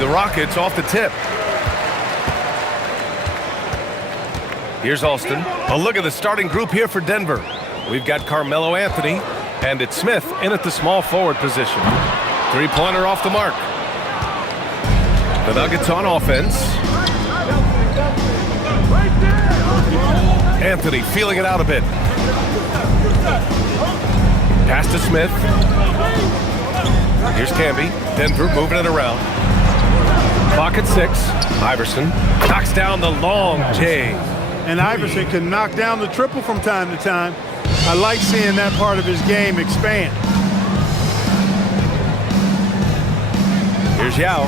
the Rockets off the tip. Here's Alston. A look at the starting group here for Denver. We've got Carmelo Anthony, and it's Smith in at the small forward position. Three-pointer off the mark. The Nuggets on offense. Anthony feeling it out a bit. Pass to Smith. Here's Camby. Denver moving it around. Clock at 6. Iverson knocks down the long J. And Iverson can knock down the triple from time to time. I like seeing that part of his game expand. Here's Yao.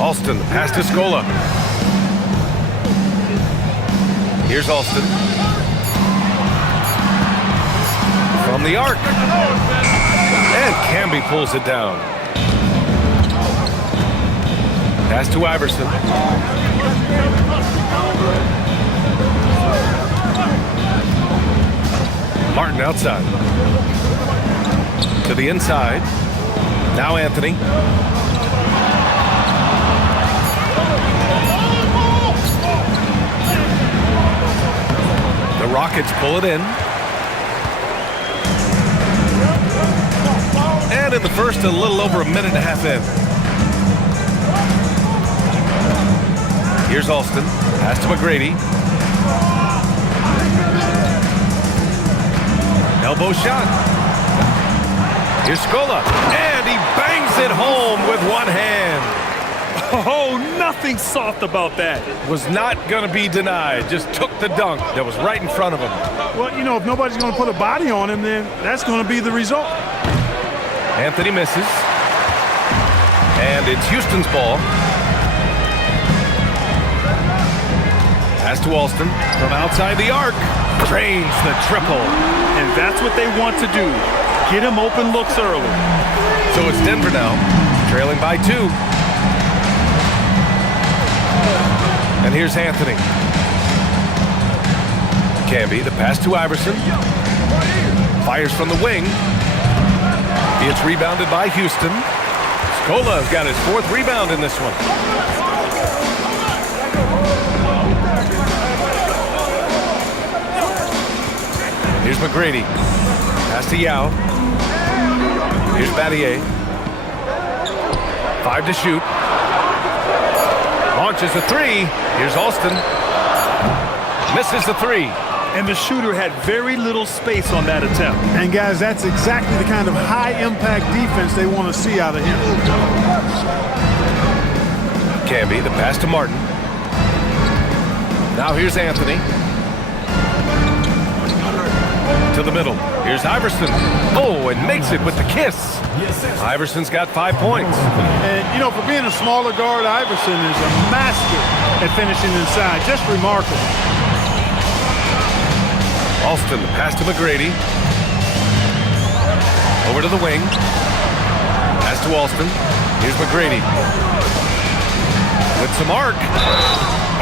Alston, pass to Scola. Here's Alston. From the arc. And Camby pulls it down. Pass to Iverson. Martin outside. To the inside. Now Anthony. The Rockets pull it in. And in the first, a little over a minute and a half in. Here's Alston. Pass to McGrady. Elbow shot. Here's Scola. And he bangs it home with one hand. Oh, nothing soft about that. Was not going to be denied. Just took the dunk that was right in front of him. Well, you know, if nobody's going to put a body on him, then that's going to be the result. Anthony misses. And it's Houston's ball. Pass to Alston from outside the arc. Drains the triple. And that's what they want to do. Get him open looks early. So it's Denver now, trailing by 2. And here's Anthony. Camby, the pass to Iverson. Fires from the wing. It's rebounded by Houston. Scola's got his 4th rebound in this one. Here's McGrady. Pass to Yao. Here's Battier. 5 to shoot. Launches a 3. Here's Alston. Misses the 3. And the shooter had very little space on that attempt. And guys, that's exactly the kind of high-impact defense they want to see out of him. Camby, the pass to Martin. Now here's Anthony. To the middle. Here's Iverson. Oh, and makes it with the kiss. Iverson's got 5 points. And, you know, for being a smaller guard, Iverson is a master at finishing inside. Just remarkable. Alston, the pass to McGrady. Over to the wing. Pass to Alston. Here's McGrady. With some arc.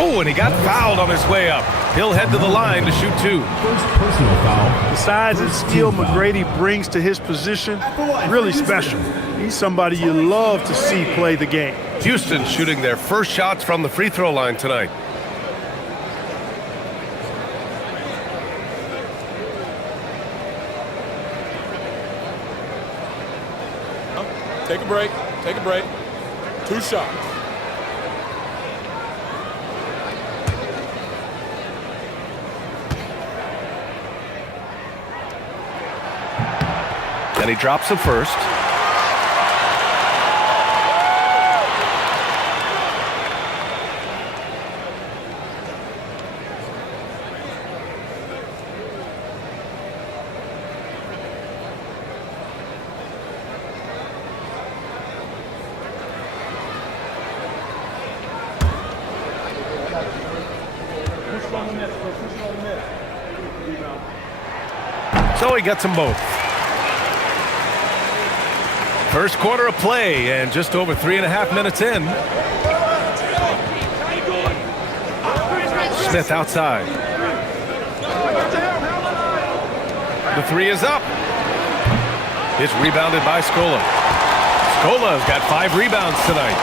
Oh, and he got fouled on his way up. He'll head to the line to shoot 2. First personal foul. The size and skill McGrady brings to his position, really special. He's somebody you love to see play the game. Houston shooting their first shots from the free throw line tonight. Take a break. Take a break. 2 shots. And he drops the first. So he gets them both. First quarter of play and just over 3.5 minutes in. Smith outside. The 3 is up. It's rebounded by Scola. Scola's got 5 rebounds tonight.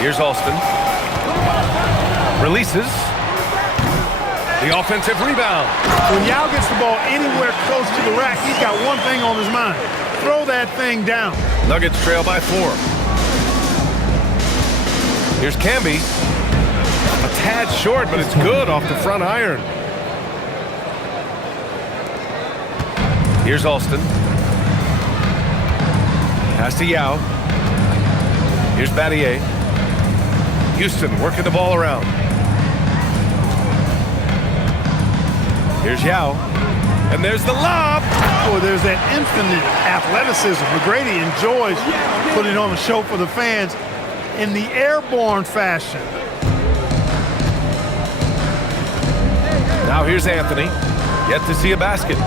Here's Alston. Releases. The offensive rebound. When Yao gets the ball anywhere close to the rack, he's got one thing on his mind. Throw that thing down. Nuggets trail by 4. Here's Camby. A tad short, but it's good off the front iron. Here's Alston. Pass to Yao. Here's Battier. Houston working the ball around. Here's Yao. And there's the lob. Boy, there's that infinite athleticism. McGrady enjoys putting on a show for the fans in the airborne fashion. Now here's Anthony. Yet to see a basket.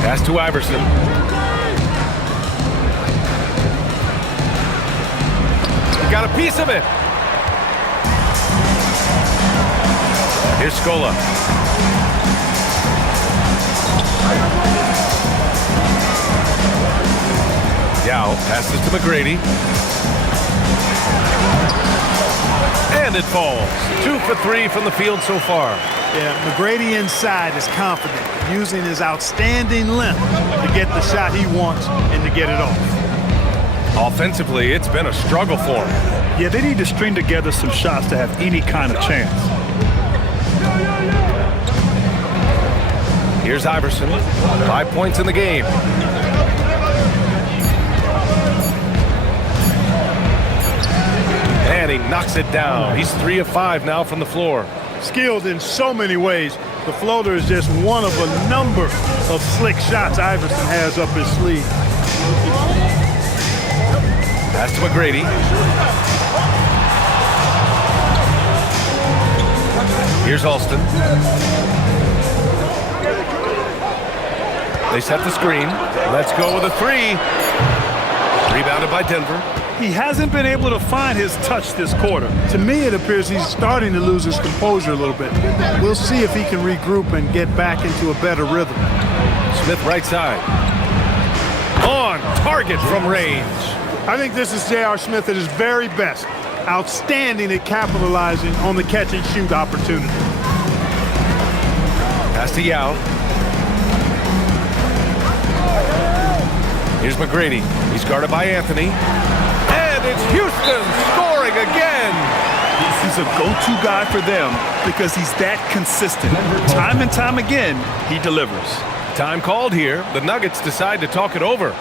Pass to Iverson. Got a piece of it. Here's Scola. Yao passes to McGrady. And it falls. 2 for 3 from the field so far. Yeah, McGrady inside is confident, using his outstanding length to get the shot he wants and to get it off. Offensively, it's been a struggle for him. Yeah, they need to string together some shots to have any kind of chance. Here's Iverson. 5 points in the game. And he knocks it down. He's 3 of 5 now from the floor. Skilled in so many ways. The floater is just one of a number of slick shots Iverson has up his sleeve. Pass to McGrady. Here's Alston. They set the screen. Let's go with a 3. Rebounded by Denver. He hasn't been able to find his touch this quarter. To me, it appears he's starting to lose his composure a little bit. We'll see if he can regroup and get back into a better rhythm. Smith right side. On target from range. I think this is J.R. Smith at his very best. Outstanding at capitalizing on the catch-and-shoot opportunity. Pass to Yao. Here's McGrady. He's guarded by Anthony. And it's Houston scoring again. He's a go-to guy for them because he's that consistent. Time and time again, he delivers. Time called here. The Nuggets decide to talk it over.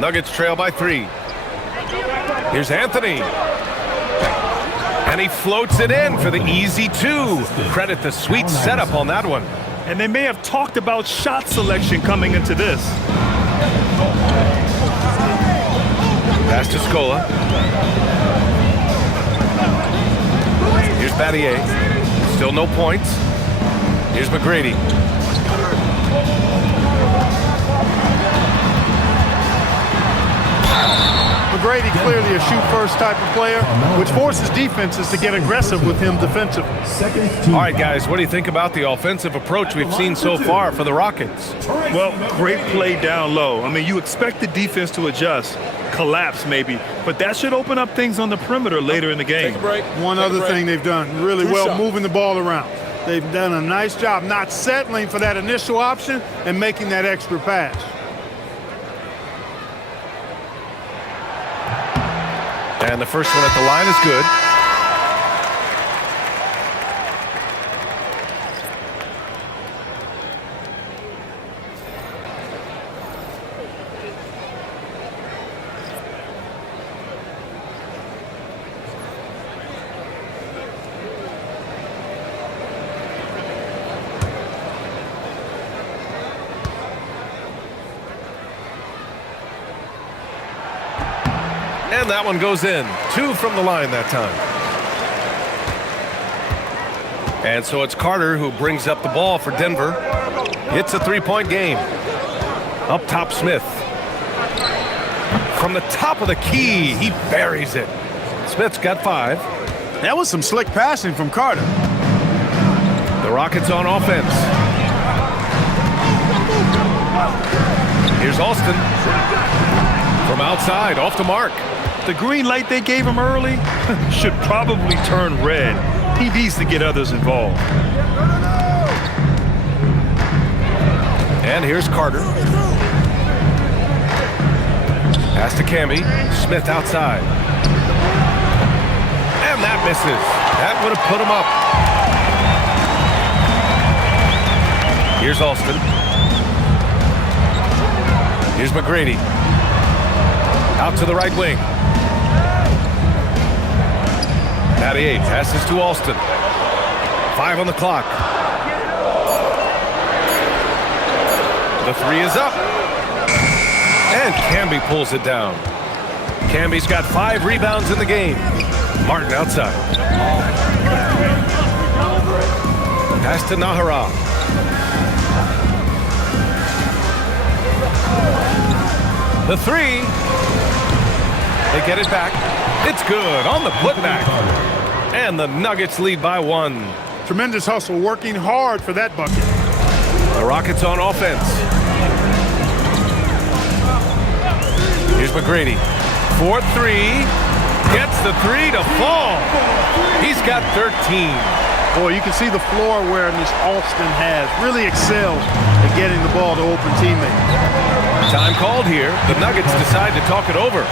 Nuggets trail by 3. Here's Anthony. And he floats it in for the easy 2. Credit the sweet setup on that one. And they may have talked about shot selection coming into this. Pass to Scola. Here's Battier. Still no points. Here's McGrady. McGrady clearly a shoot-first type of player, which forces defenses to get aggressive with him defensively. All right, guys, what do you think about the offensive approach we've seen so far for the Rockets? Well, great play down low. I mean, you expect the defense to adjust, collapse maybe, but that should open up things on the perimeter later in the game. Take a break. One other thing they've done really well, moving the ball around. They've done a nice job not settling for that initial option and making that extra pass. And the first one at the line is good. And that one goes in. 2 from the line that time. And so it's Carter who brings up the ball for Denver. It's a 3-point game. Up top, Smith. From the top of the key, he buries it. Smith's got 5. That was some slick passing from Carter. The Rockets on offense. Here's Alston. From outside, off the mark. The green light they gave him early should probably turn red. He needs to get others involved. And here's Carter. Pass to Camby. Smith outside. And that misses. That would have put him up. Here's Alston. Here's McGrady. Out to the right wing. Matty passes to Alston. 5 on the clock. The 3 is up. And Camby pulls it down. Camby's got 5 rebounds in the game. Martin outside. Pass to Nahara. The 3. They get it back. It's good on the putback. And the Nuggets lead by 1. Tremendous hustle, working hard for that bucket. The Rockets on offense. Here's McGrady. 4-3. Gets the 3 to fall. He's got 13. Boy, you can see the floor awareness Alston has. Really excels at getting the ball to open teammates. Time called here. The Nuggets decide to talk it over.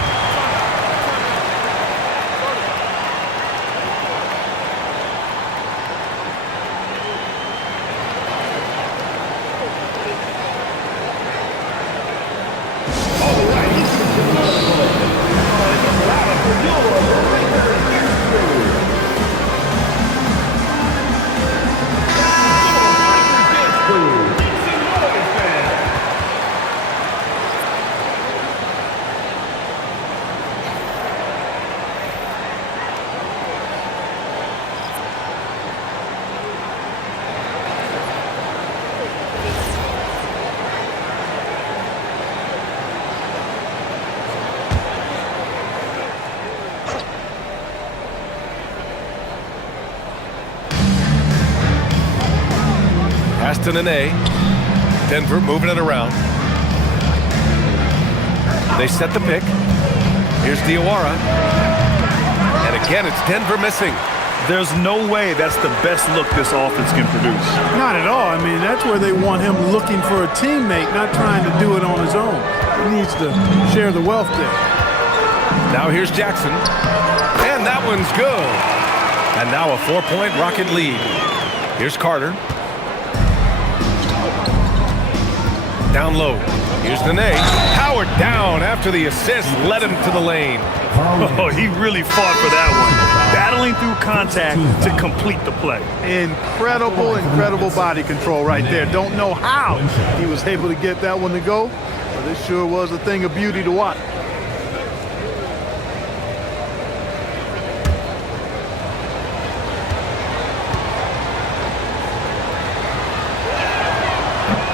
Pass to Nene. Denver moving it around. They set the pick. Here's Diawara. And again, it's Denver missing. There's no way that's the best look this offense can produce. Not at all. I mean, that's where they want him looking for a teammate, not trying to do it on his own. He needs to share the wealth there. Now here's Jackson. And that one's good. And now a 4-point Rocket lead. Here's Carter. Down low. Here's Nene. Howard down after the assist led him to the lane. Oh, he really fought for that one. Battling through contact to complete the play. Incredible body control right there. Don't know how he was able to get that one to go, but it sure was a thing of beauty to watch.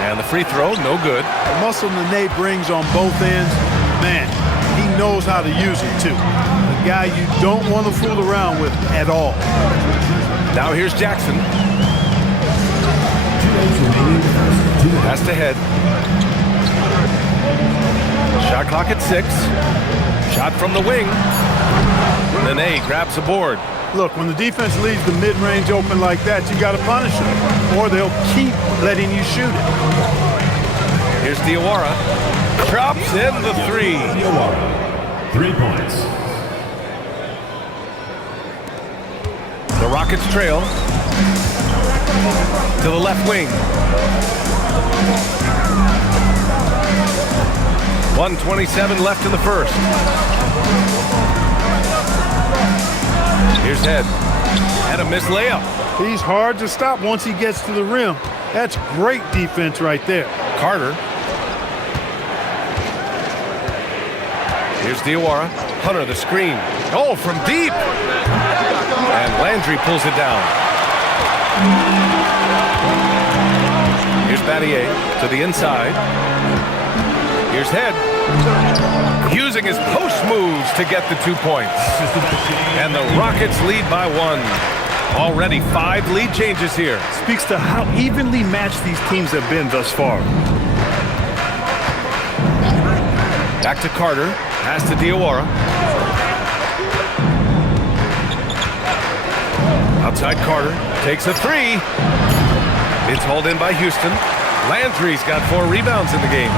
And the free throw, no good. The muscle Nene brings on both ends, man, he knows how to use it too. A guy you don't want to fool around with at all. Now here's Jackson. Pass to Head. Shot clock at 6. Shot from the wing. Nene grabs the board. Look, when the defense leaves the mid-range open like that, you got to punish them, or they'll keep letting you shoot it. Here's Diawara. Drops in the 3. 3 points. The Rockets trail to the left wing. 1:27 left in the first. Here's Head. And a missed layup. He's hard to stop once he gets to the rim. That's great defense right there. Carter. Here's Diawara. Hunter, the screen. Oh, from deep. And Landry pulls it down. Here's Battier to the inside. Here's Head. Using his post moves to get the 2 points. And the Rockets lead by 1. Already 5 lead changes here. Speaks to how evenly matched these teams have been thus far. Back to Carter. Pass to Diawara. Outside Carter. Takes a 3. It's hauled in by Houston. Landry's got 4 rebounds in the game.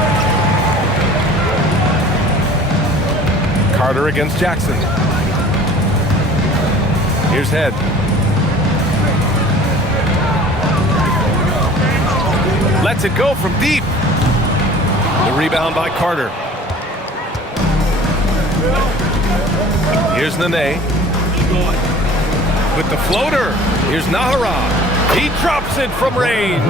Carter against Jackson. Here's Head. Lets it go from deep. The rebound by Carter. Here's Nene. With the floater. Here's Nahara. He drops it from range.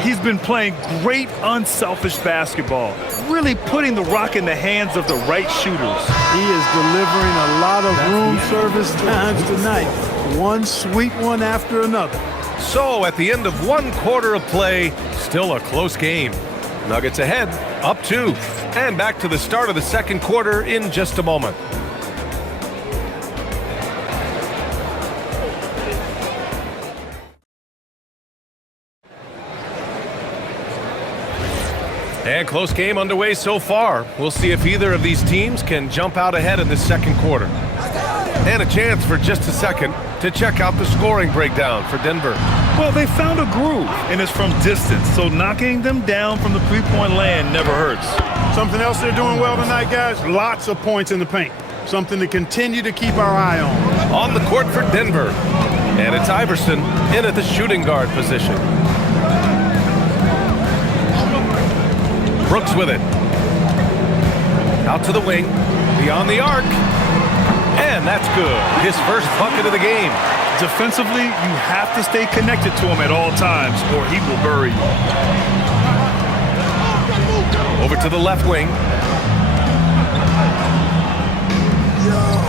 He's been playing great unselfish basketball, really putting the rock in the hands of the right shooters. He is delivering a lot of room service times tonight. One sweet one after another. So at the end of 1 quarter of play, still a close game. Nuggets ahead, up 2. And back to the start of the second quarter in just a moment. And close game underway so far. We'll see if either of these teams can jump out ahead in the second quarter. And a chance for just a second to check out the scoring breakdown for Denver. Well, they found a groove, and it's from distance, so knocking them down from the three-point land never hurts. Something else they're doing well tonight, guys, lots of points in the paint. Something to continue to keep our eye on. On the court for Denver. And it's Iverson in at the shooting guard position. Brooks with it. Out to the wing. Beyond the arc. And that's good. His first bucket of the game. Defensively, you have to stay connected to him at all times, or he will bury you. Over to the left wing.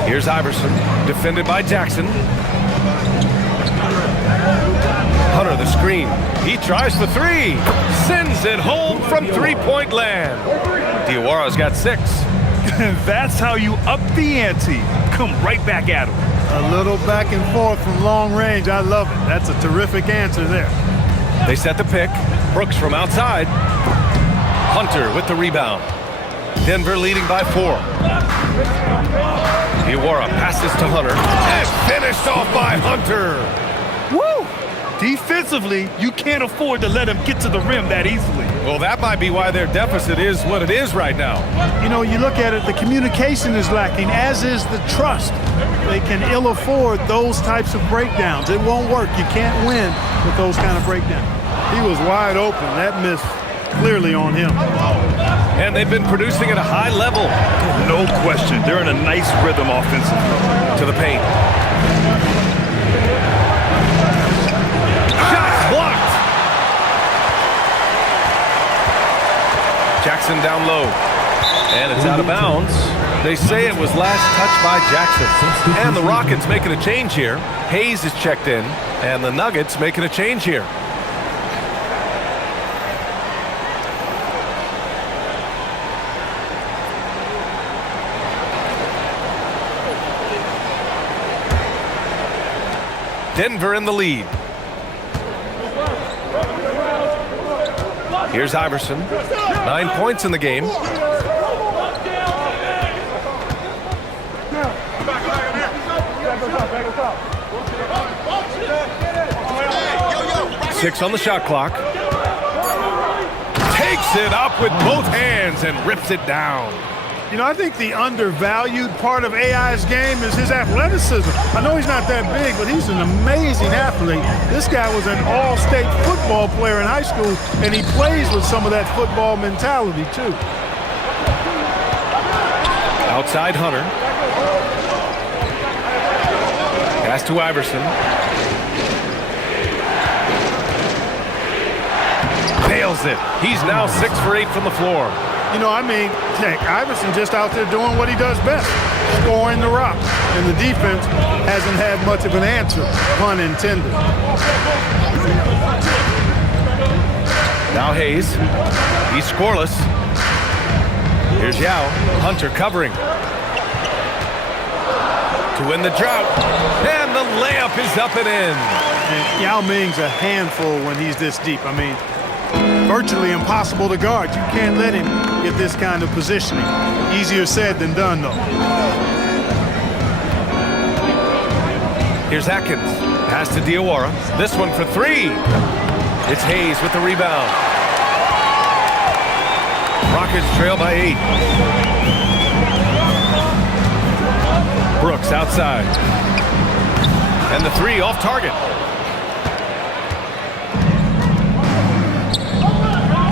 Here's Iverson, defended by Jackson. Hunter, the screen. He tries for 3. Sends it home from three-point land. Diawara's got 6. That's how you up the ante. Come right back at him. A little back and forth from long range. I love it. That's a terrific answer there. They set the pick. Brooks from outside. Hunter with the rebound. Denver leading by 4. Diawara passes to Hunter. And finished off by Hunter. Woo! Defensively, you can't afford to let him get to the rim that easily. Well, that might be why their deficit is what it is right now. You know, you look at it, the communication is lacking, as is the trust. They can ill afford those types of breakdowns. It won't work. You can't win with those kind of breakdowns. He was wide open. That miss clearly on him. And they've been producing at a high level. No question. They're in a nice rhythm offensively. To the paint. Shots blocked. Jackson down low. And it's out of bounds. They say it was last touched by Jackson. And the Rockets making a change here. Hayes is checked in. And the Nuggets making a change here. Denver in the lead. Here's Iverson. 9 points in the game. Six on the shot clock. Takes it up with both hands and rips it down. You know, I think the undervalued part of AI's game is his athleticism. I know he's not that big, but he's an amazing athlete. This guy was an all-state football player in high school, and he plays with some of that football mentality, too. Outside Hunter. Pass to Iverson. Nails it. He's now 6 for 8 from the floor. You know, I mean, heck, Iverson just out there doing what he does best, scoring the rock. And the defense hasn't had much of an answer, pun intended. Now Hayes. He's scoreless. Here's Yao. Hunter covering. To win the drought. And the layup is up and in. And Yao Ming's a handful when he's this deep. I mean, virtually impossible to guard. You can't let him get this kind of positioning. Easier said than done, though. Here's Atkins. Pass to Diawara. This one for three. It's Hayes with the rebound. Rockets trail by 8. Brooks outside. And the three off target.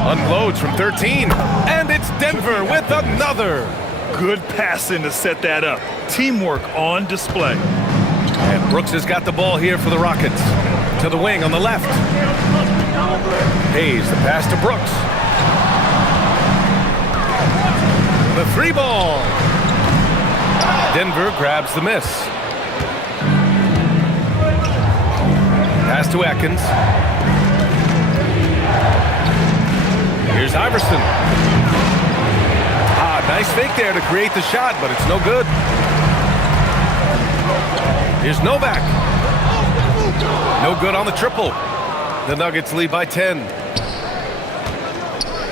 Unloads from 13. And it's Denver with another. Good passing to set that up. Teamwork on display. And Brooks has got the ball here for the Rockets. To the wing on the left. Hayes, the pass to Brooks. The three ball. Denver grabs the miss. Pass to Atkins. Here's Iverson. Nice fake there to create the shot, but it's no good. Here's Novak. No good on the triple. The Nuggets lead by 10.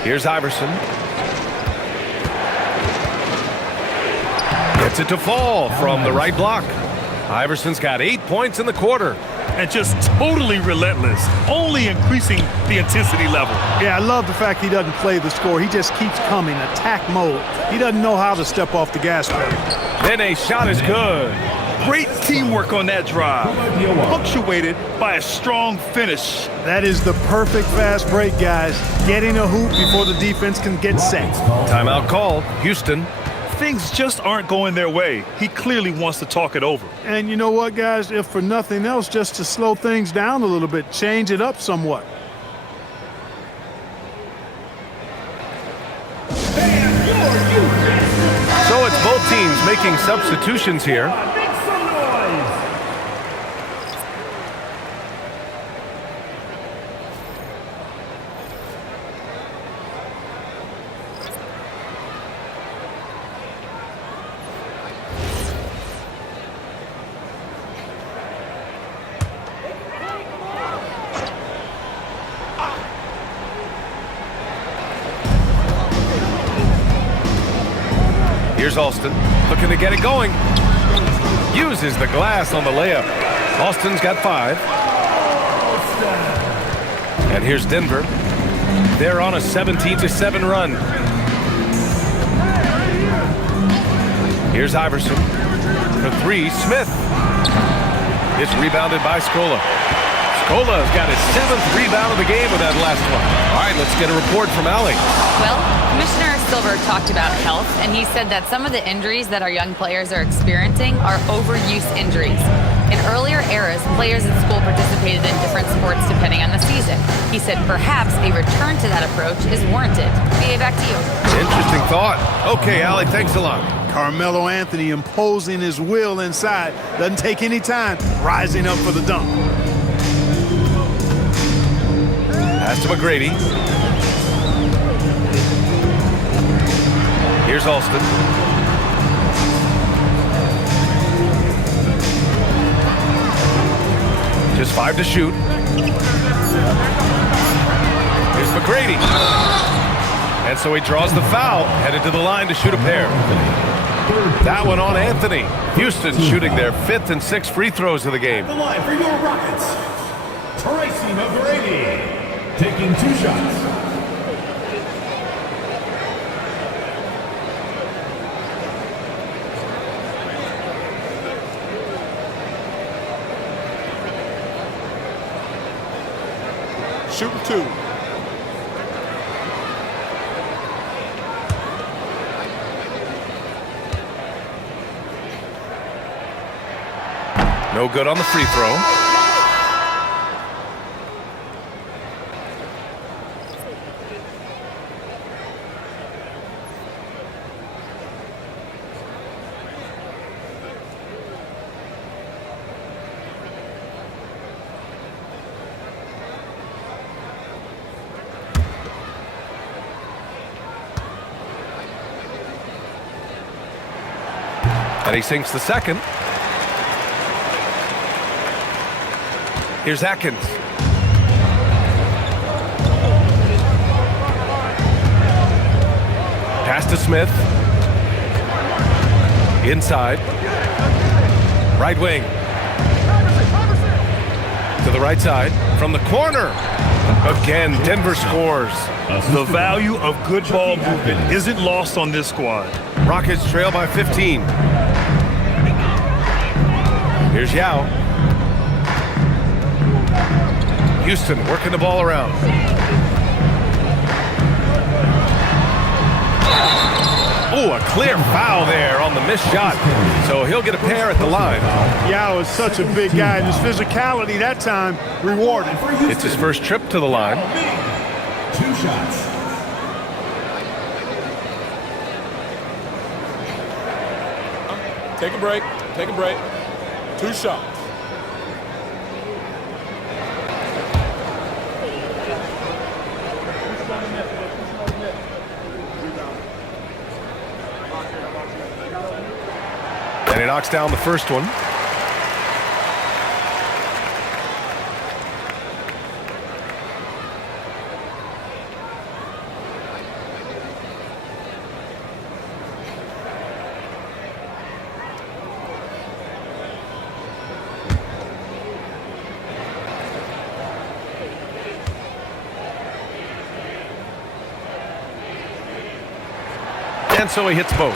Here's Iverson. Gets it to fall from the right block. Iverson's got 8 points in the quarter. And just totally relentless, only increasing the intensity level. Yeah, I love the fact he doesn't play the score. He just keeps coming, attack mode. He doesn't know how to step off the gas pedal. Then a shot is good. Great teamwork on that drive, punctuated by a strong finish. That is the perfect fast break, guys. Getting a hoop before the defense can get set. Timeout called. Houston. Things just aren't going their way. He clearly wants to talk it over. And you know what, guys? If for nothing else, just to slow things down a little bit, change it up somewhat. So it's both teams making substitutions here. Here's Alston, looking to get it going. Uses the glass on the layup. Alston's got 5. And here's Denver. They're on a 17-7 run. Here's Iverson. For 3, Smith. It's rebounded by Scola. Scola's got his 7th rebound of the game with that last one. All right, let's get a report from Allie. Well, Commissioner Silver talked about health, and he said that some of the injuries that our young players are experiencing are overuse injuries. In earlier eras, players in school participated in different sports depending on the season. He said perhaps a return to that approach is warranted. BA, back to you. Interesting thought. Okay, Allie, thanks a lot. Carmelo Anthony imposing his will inside. Doesn't take any time, rising up for the dunk. Pass to McGrady. Here's Alston. Just 5 to shoot. Here's McGrady. And so he draws the foul, headed to the line to shoot a pair. That one on Anthony. Houston shooting their 5th and 6th free throws of the game. The line for your Rockets, Tracy McGrady, taking 2 shots. Shooting 2. No good on the free throw. And he sinks the second. Here's Atkins. Pass to Smith. Inside. Right wing. To the right side. From the corner. Again, Denver scores. The value of good ball movement isn't lost on this squad. Rockets trail by 15. Here's Yao. Houston working the ball around. Oh, a clear foul there on the missed shot. So he'll get a pair at the line. Yao is such a big guy, and his physicality that time rewarded. It's his first trip to the line. 2 shots. Take a break. Take a break. 2 shots. And he knocks down the first one. And so he hits both.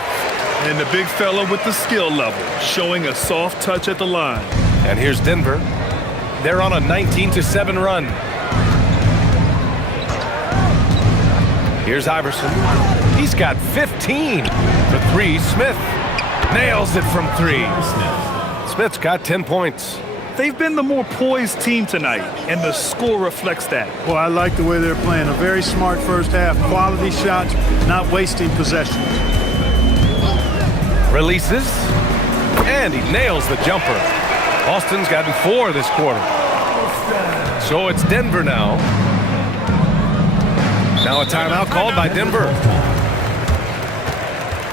And the big fella with the skill level, showing a soft touch at the line. And here's Denver. They're on a 19-7 run. Here's Iverson. He's got 15. For 3, Smith nails it from 3. Smith's got 10 points. They've been the more poised team tonight, and the score reflects that. Well, I like the way they're playing. A very smart first half. Quality shots, not wasting possessions. Releases. And he nails the jumper. Austin's gotten 4 this quarter. So it's Denver now. Now a timeout called by Denver.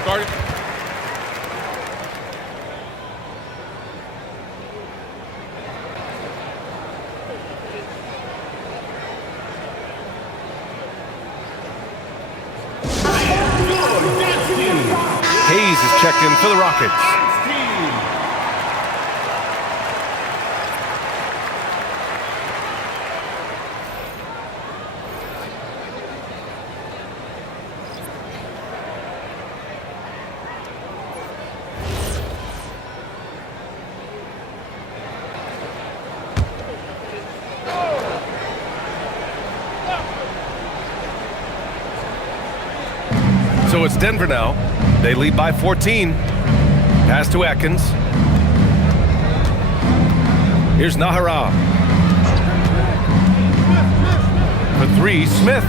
Guard it. Hayes is checked in for the Rockets. So it's Denver now. They lead by 14. Pass to Atkins. Here's Nahara. For 3, Smith.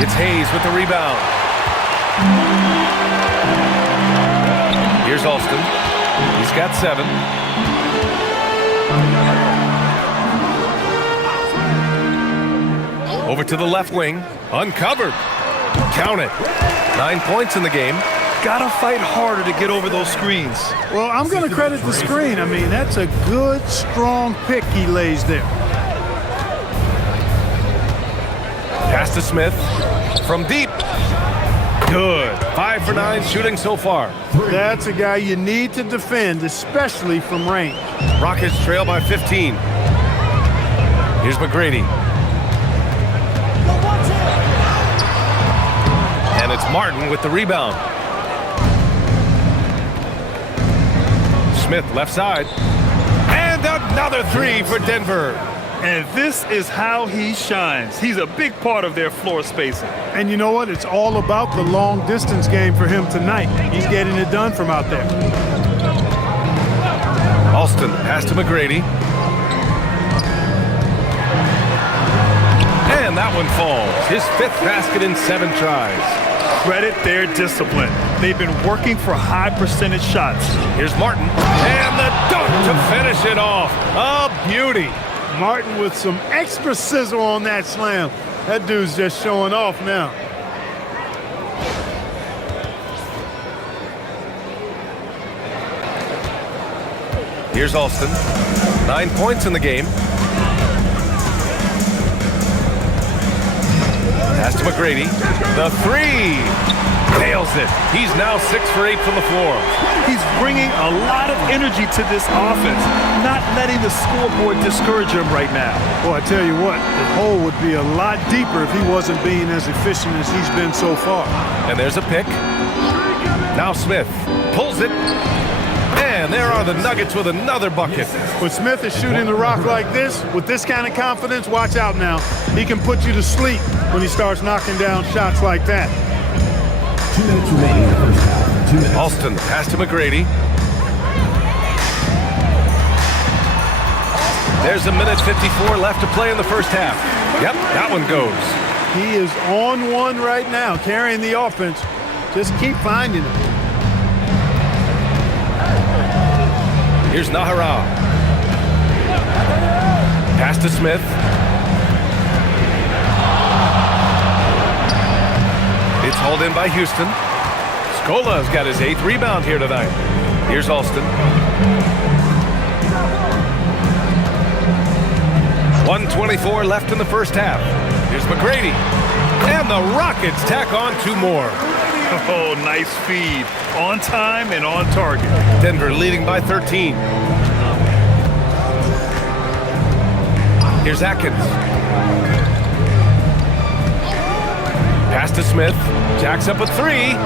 It's Hayes with the rebound. Here's Alston. He's got 7. Over to the left wing. Uncovered. Count it. 9 points in the game. Gotta fight harder to get over those screens. Well, I'm going to credit the screen. I mean, that's a good, strong pick he lays there. Pass to Smith. From deep. Good. 5 for 9 shooting so far. That's a guy you need to defend, especially from range. Rockets trail by 15. Here's McGrady. And it's Martin with the rebound. Smith left side. And another 3 for Denver. And this is how he shines. He's a big part of their floor spacing. And you know what? It's all about the long distance game for him tonight. He's getting it done from out there. Alston pass to McGrady. And that one falls. His 5th basket in 7 tries. Credit their discipline. They've been working for high percentage shots. Here's Martin. And the dunk to finish it off. A beauty. Martin with some extra sizzle on that slam. That dude's just showing off now. Here's Alston. 9 points in the game. Pass to McGrady. The three. Nails it. He's now 6 for 8 from the floor. He's bringing a lot of energy to this offense, not letting the scoreboard discourage him right now. Well, I tell you what, the hole would be a lot deeper if he wasn't being as efficient as he's been so far. And there's a pick. Now Smith pulls it. And there are the Nuggets with another bucket. When Smith is shooting the rock like this, with this kind of confidence, watch out now. He can put you to sleep when he starts knocking down shots like that. 2 minutes remaining in the first half. 2 minutes. Alston, pass to McGrady. There's a minute 54 left to play in the first half. Yep, that one goes. He is on one right now, carrying the offense. Just keep finding him. Here's Nahara. Pass to Smith. It's hauled in by Houston. Scola's got his 8th rebound here tonight. Here's Alston. 1:24 left in the first half. Here's McGrady. And the Rockets tack on 2 more. Oh, nice feed. On time and on target. Denver leading by 13. Here's Atkins. Pass to Smith. Jacks up a 3.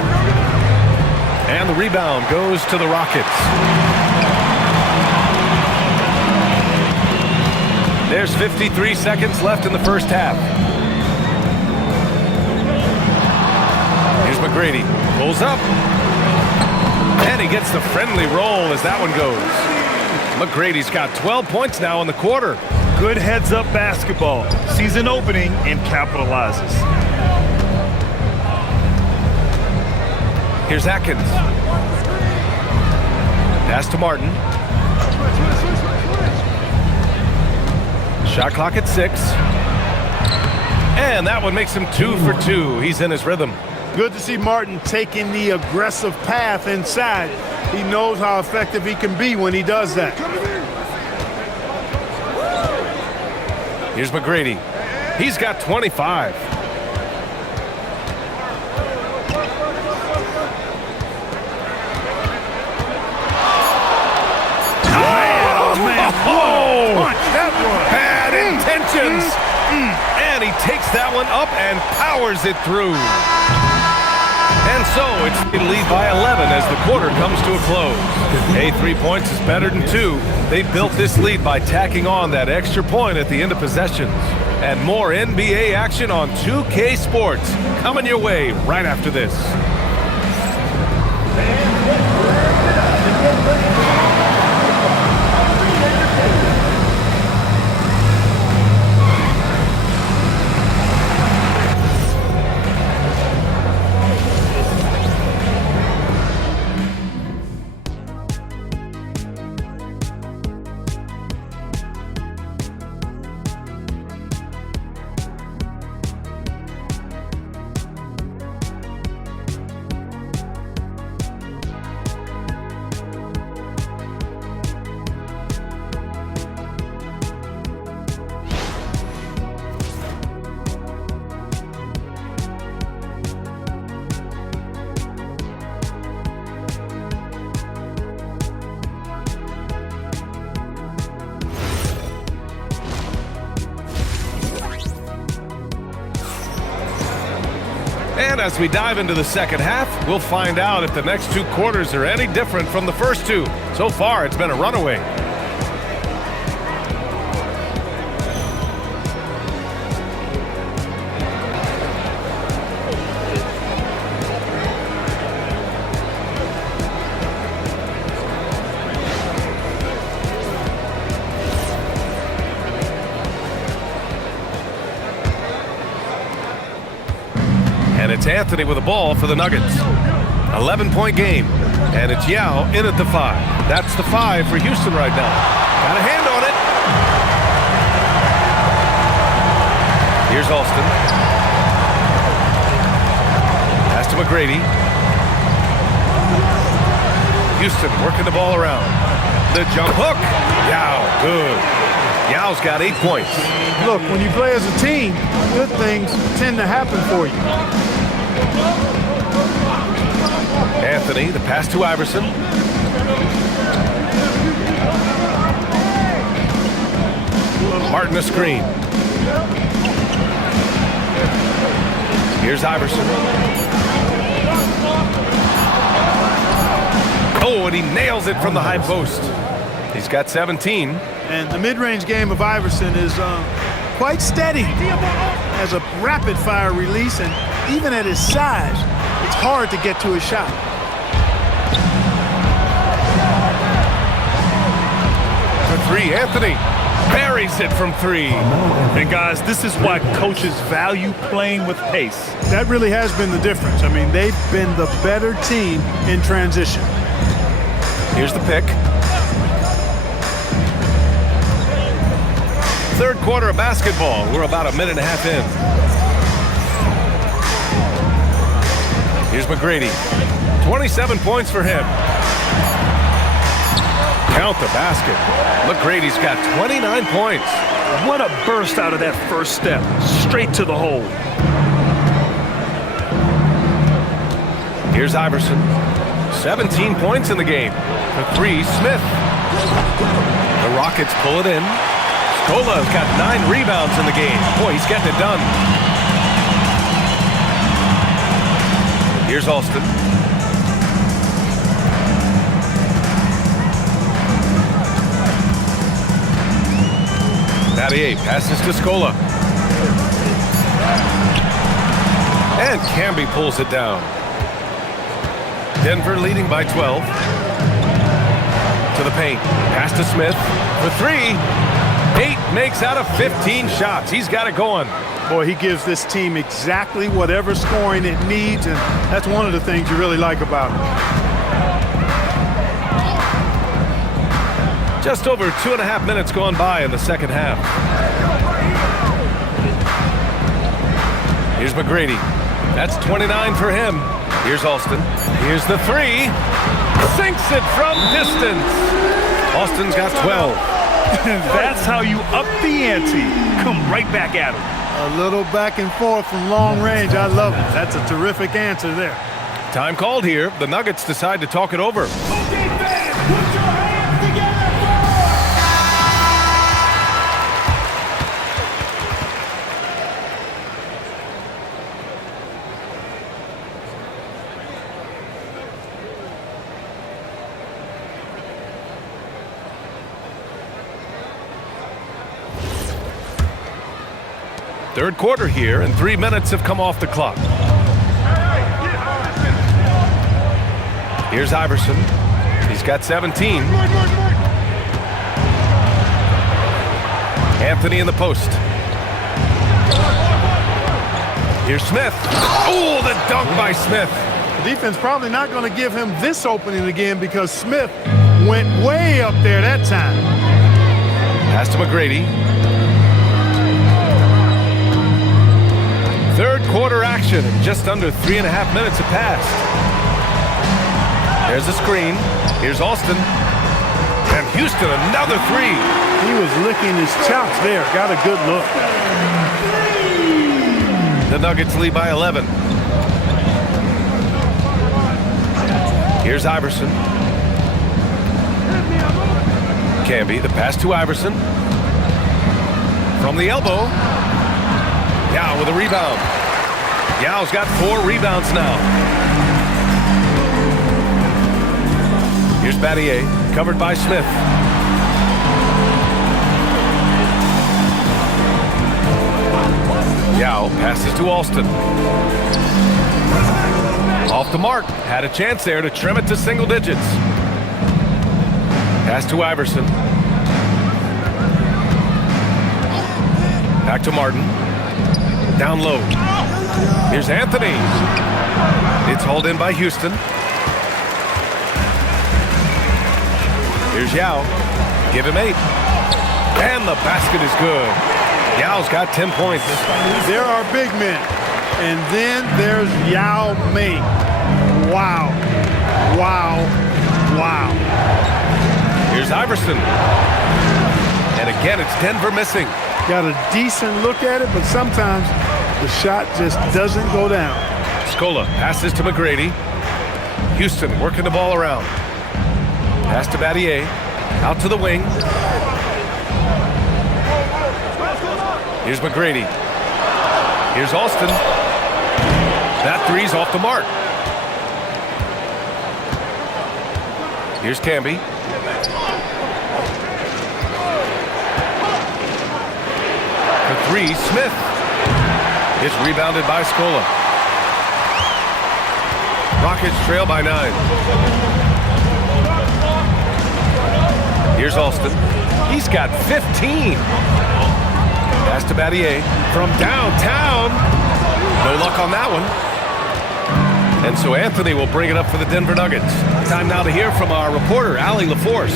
And the rebound goes to the Rockets. There's 53 seconds left in the first half. Here's McGrady. Pulls up. And he gets the friendly roll as that one goes. McGrady's got 12 points now in the quarter. Good heads-up basketball. Sees an opening and capitalizes. Here's Atkins. Pass to Martin. Shot clock at 6. And that one makes him 2 for 2. He's in his rhythm. Good to see Martin taking the aggressive path inside. He knows how effective he can be when he does that. Here's McGrady. He's got 25. Bad intentions. And he takes that one up and powers it through. And so it's the lead by 11 as the quarter comes to a close. Hey, 3 points is better than 2. They built this lead by tacking on that extra point at the end of possessions. And more NBA action on 2K Sports coming your way right after this. And as we dive into the second half, we'll find out if the next 2 quarters are any different from the first 2. So far, it's been a runaway. And it's Anthony with the ball for the Nuggets. 11-point game. And it's Yao in at the 5. That's the 5 for Houston right now. Got a hand on it. Here's Alston. Pass to McGrady. Houston working the ball around. The jump hook. Yao, good. Yao's got 8 points. Look, when you play as a team, good things tend to happen for you. Anthony, the pass to Iverson. Martin a screen. Here's Iverson. Oh, and he nails it from the high post. He's got 17. And the mid-range game of Iverson is quite steady. Has a rapid-fire release, and even at his size, it's hard to get to his shot. For 3, Anthony buries it from 3. And guys, this is why coaches value playing with pace. That really has been the difference. I mean, they've been the better team in transition. Here's the pick. Third quarter of basketball. We're about a minute and a half in. Here's McGrady. 27 points for him. Count the basket. McGrady's got 29 points. What a burst out of that first step. Straight to the hole. Here's Iverson. 17 points in the game. For 3, Smith. The Rockets pull it in. Scola's got 9 rebounds in the game. Boy, he's getting it done. Here's Alston. Battier passes to Scola. And Camby pulls it down. Denver leading by 12. To the paint. Pass to Smith for 3. 8 makes out of 15 shots. He's got it going. Boy, he gives this team exactly whatever scoring it needs, and that's one of the things you really like about him. Just over 2.5 minutes gone by in the second half. Here's McGrady. That's 29 for him. Here's Alston. Here's the 3. Sinks it from distance. Alston's got 12. That's how you up the ante. Come right back at him. A little back and forth from long range. I love it. That's a terrific answer there. Time called here. The Nuggets decide to talk it over. Okay, fans, put your hands together Third quarter here, and 3 minutes have come off the clock. Here's Iverson. He's got 17. Anthony in the post. Here's Smith. Oh, the dunk by Smith. The defense probably not going to give him this opening again because Smith went way up there that time. Pass to McGrady. Third quarter action, and just under 3.5 minutes have passed. There's a screen. Here's Alston. And Houston, another 3. He was licking his chops there. Got a good look. The Nuggets lead by 11. Here's Iverson. Camby, the pass to Iverson. From the elbow. Yao with a rebound. Yao's got 4 rebounds now. Here's Battier, covered by Smith. Yao passes to Alston. Off the mark. Had a chance there to trim it to single digits. Pass to Iverson. Back to Martin. Down low. Here's Anthony. It's hauled in by Houston. Here's Yao. Give him 8. And the basket is good. Yao's got 10 points. There are big men. And then there's Yao Ming. Wow. Wow. Wow. Here's Iverson. And again, it's Denver missing. Got a decent look at it, but sometimes the shot just doesn't go down. Scola passes to McGrady. Houston working the ball around. Pass to Battier. Out to the wing. Here's McGrady. Here's Alston. That three's off the mark. Here's Camby. For three, Smith. It's rebounded by Scola. Rockets trail by 9. Here's Alston. He's got 15. Pass to Battier from downtown. No luck on that one. And so Anthony will bring it up for the Denver Nuggets. Time now to hear from our reporter, Allie LaForce.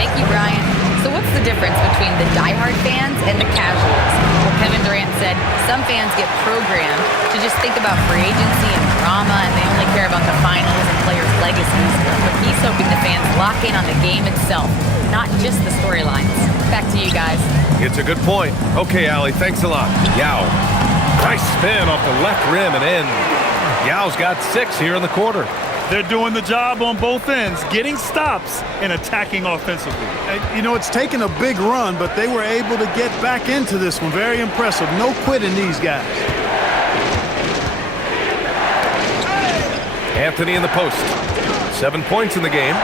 Thank you, Brian. So what's the difference between the diehard fans and the casuals? Well, Kevin Durant said some fans get programmed to just think about free agency and drama, and they only care about the finals and players' legacies. But he's hoping the fans lock in on the game itself, not just the storylines. Back to you guys. It's a good point. Okay, Allie, thanks a lot. Yao. Nice spin off the left rim and in. Yao's got 6 here in the quarter. They're doing the job on both ends, getting stops and attacking offensively. You know, it's taken a big run, but they were able to get back into this one. Very impressive. No quitting these guys. Anthony in the post. 7 points in the game.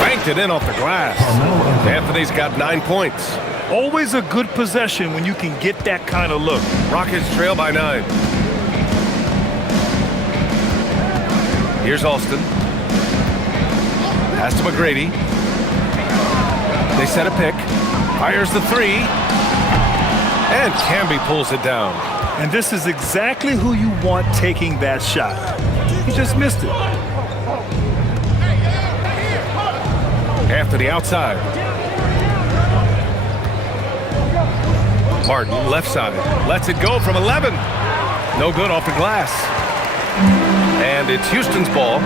Banked it in off the glass. Anthony's got 9 points. Always a good possession when you can get that kind of look. Rockets trail by 9. Here's Alston. Pass to McGrady. They set a pick. Fires the 3. And Camby pulls it down. And this is exactly who you want taking that shot. He just missed it. Anthony outside. Martin left side. Lets it go from 11. No good off the glass. And it's Houston's ball.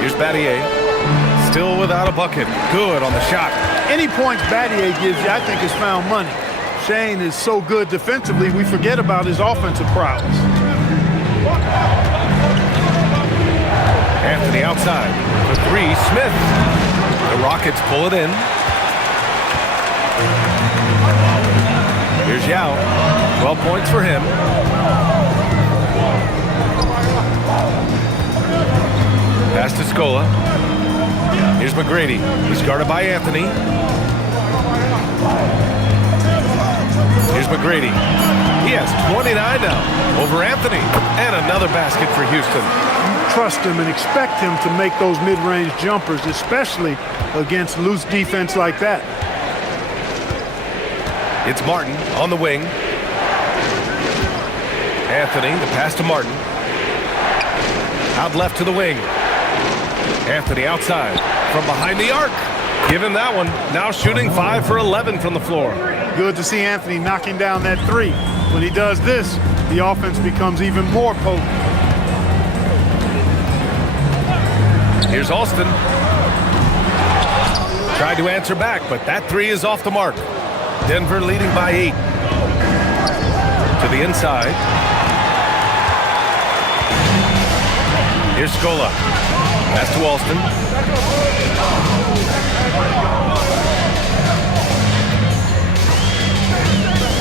Here's Battier. Still without a bucket. Good on the shot. Any points Battier gives you, I think, is found money. Shane is so good defensively, we forget about his offensive prowess. Anthony outside. For 3, Smith. The Rockets pull it in. Here's Yao. 12 points for him. Pass to Scola. Here's McGrady. He's guarded by Anthony. Here's McGrady. He has 29 now over Anthony. And another basket for Houston. Trust him and expect him to make those mid-range jumpers, especially against loose defense like that. It's Martin on the wing. Anthony, the pass to Martin. Out left to the wing. Anthony outside from behind the arc. Give him that one. Now shooting 5 for 11 from the floor. Good to see Anthony knocking down that 3. When he does this, the offense becomes even more potent. Here's Alston. Tried to answer back, but that 3 is off the mark. Denver leading by 8. To the inside. Here's Scola. Pass to Alston.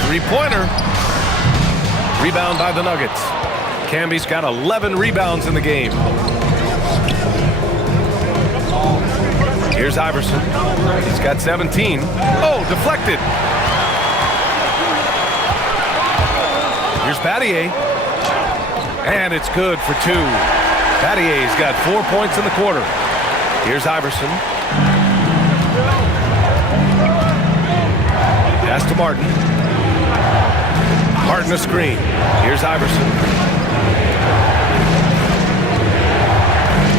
Three-pointer. Rebound by the Nuggets. Camby's got 11 rebounds in the game. Here's Iverson. He's got 17. Oh, deflected. Here's Battier. And it's good for 2. Battier's got 4 points in the quarter. Here's Iverson. Pass to Martin. Martin a screen. Here's Iverson.